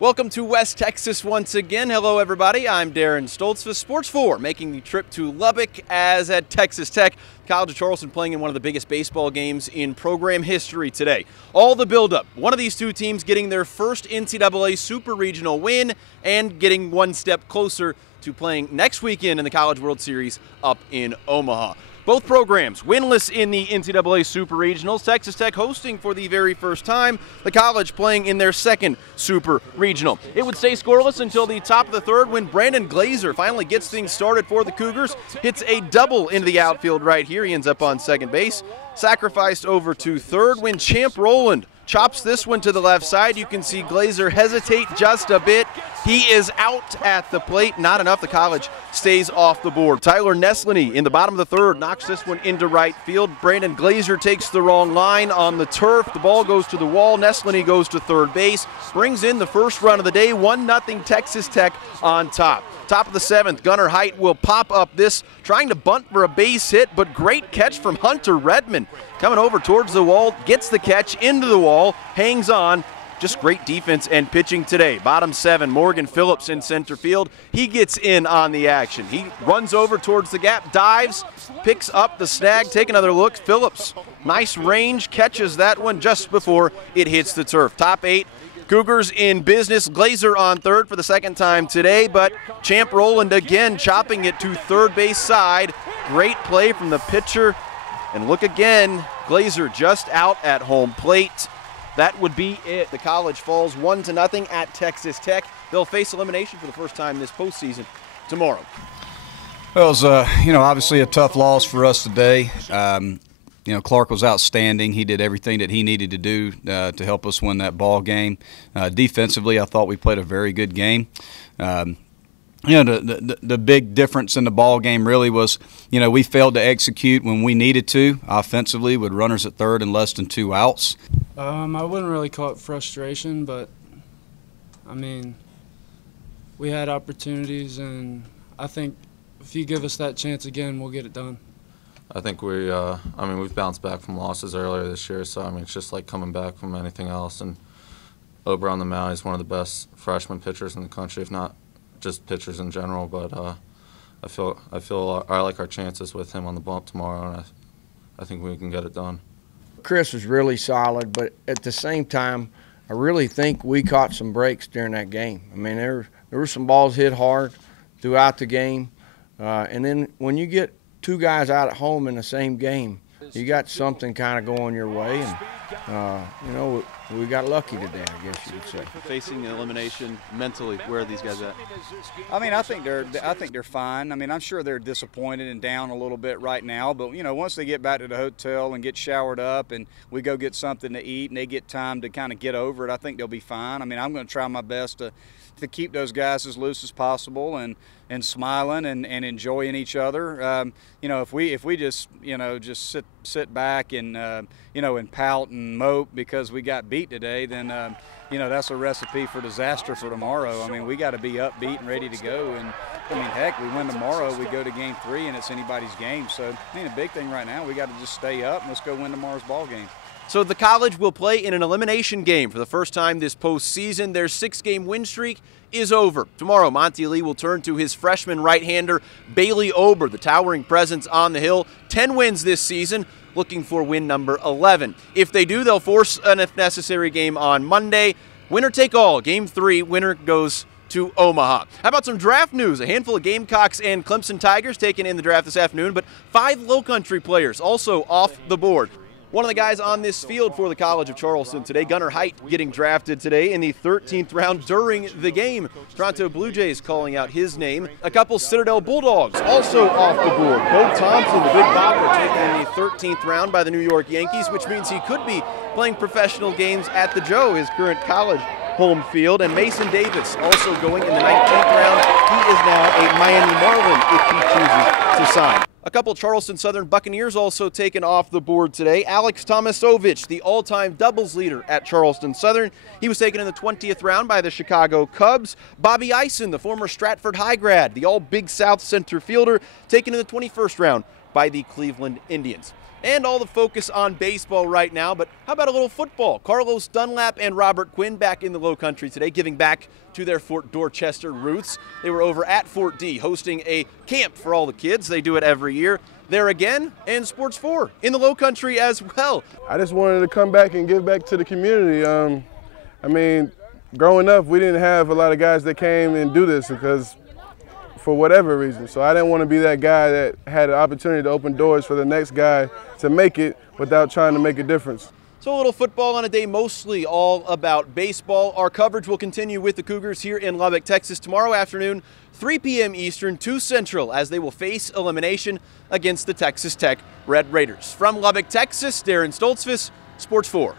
Welcome to West Texas once again. Hello, everybody. I'm Darren Stoltz for Sports4, making the trip to Lubbock as at Texas Tech. College of Charleston playing in one of the biggest baseball games in program history today. All the buildup. One of these two teams getting their first NCAA Super Regional win and getting one step closer to playing next weekend in the College World Series up in Omaha. Both programs winless in the NCAA Super Regionals. Texas Tech hosting for the very first time. The College playing in their second Super Regional. It would stay scoreless until the top of the third when Brandon Glazer finally gets things started for the Cougars. Hits a double into the outfield right here. He ends up on second base. Sacrificed over to third when Champ Rowland chops this one to the left side. You can see Glazer hesitate just a bit. He is out at the plate. Not enough. The College stays off the board. Tyler Neslany in the bottom of the third knocks this one into right field. Brandon Glazer takes the wrong line on the turf. The ball goes to the wall. Neslany goes to third base. Brings in the first run of the day. 1-0 Texas Tech on top. Top of the seventh, Gunnar Height will pop up this, trying to bunt for a base hit, but great catch from Hunter Redmond. Coming over towards the wall, gets the catch into the wall, hangs on. Just great defense and pitching today. Bottom seven, Morgan Phillips in center field. He gets in on the action. He runs over towards the gap, dives, picks up the snag, take another look. Phillips, nice range, catches that one just before it hits the turf. Top eight, Cougars in business. Glazer on third for the second time today, but Champ Rowland again chopping it to third base side. Great play from the pitcher. And look again, Glazer just out at home plate. That would be it. The College falls 1-0 at Texas Tech. They'll face elimination for the first time this postseason tomorrow. Well, it was, obviously a tough loss for us today. Clark was outstanding. He did everything that he needed to do to help us win that ball game. Defensively, I thought we played a very good game. The big difference in the ball game really was, we failed to execute when we needed to offensively with runners at third and less than 2 outs. I wouldn't really call it frustration, but, we had opportunities, and I think if you give us that chance again, we'll get it done. I think we've bounced back from losses earlier this year, so, it's just like coming back from anything else. And Ober on the mound, he's one of the best freshman pitchers in the country, if not just pitchers in general. But I feel I like our chances with him on the bump tomorrow, and I think we can get it done. Chris was really solid, but at the same time, I really think we caught some breaks during that game. There were some balls hit hard throughout the game, and then when you get two guys out at home in the same game, you got something kind of going your way, and we got lucky today, I guess you could say. Facing elimination mentally, where are these guys at? I think they're fine. I'm sure they're disappointed and down a little bit right now, but once they get back to the hotel and get showered up and we go get something to eat and they get time to kind of get over it, I think they'll be fine. I'm going to try my best to keep those guys as loose as possible and smiling and enjoying each other. If we just sit back and and pout and mope because we got beat today, then that's a recipe for disaster for tomorrow. We got to be upbeat and ready to go. And heck, we win tomorrow, we go to game 3 and it's anybody's game. So the big thing right now, we got to just stay up and let's go win tomorrow's ball game. So the College will play in an elimination game for the first time this postseason. Their 6-game win streak is over. Tomorrow, Monty Lee will turn to his freshman right-hander, Bailey Ober, the towering presence on the hill. 10 wins this season, looking for win number 11. If they do, they'll force an if necessary game on Monday. Winner take all. Game 3, winner goes to Omaha. How about some draft news? A handful of Gamecocks and Clemson Tigers taken in the draft this afternoon, but 5 Lowcountry players also off the board. One of the guys on this field for the College of Charleston today, Gunnar Height, getting drafted today in the 13th round during the game. Toronto Blue Jays calling out his name. A couple Citadel Bulldogs also off the board. Bo Thompson, the big bopper, taken in the 13th round by the New York Yankees, which means he could be playing professional games at the Joe, his current college home field. And Mason Davis also going in the 19th round. He is now a Miami Marlin if he chooses to sign. A couple Charleston Southern Buccaneers also taken off the board today. Alex Tomasovich, the all-time doubles leader at Charleston Southern. He was taken in the 20th round by the Chicago Cubs. Bobby Eisen, the former Stratford High grad, the all-Big South center fielder, taken in the 21st round by the Cleveland Indians. And all the focus on baseball right now, but how about a little football? Carlos Dunlap and Robert Quinn back in the Low Country today, giving back to their Fort Dorchester roots. They were over at Fort D hosting a camp for all the kids. They do it every year. There again, and Sports 4 in the Low Country as well. I just wanted to come back and give back to the community. I mean, growing up, we didn't have a lot of guys that came and do this because for whatever reason. So I didn't want to be that guy that had an opportunity to open doors for the next guy to make it without trying to make a difference. So a little football on a day mostly all about baseball. Our coverage will continue with the Cougars here in Lubbock, Texas tomorrow afternoon, 3 p.m. Eastern, 2 Central, as they will face elimination against the Texas Tech Red Raiders. From Lubbock, Texas, Darren Stoltzfus, Sports 4.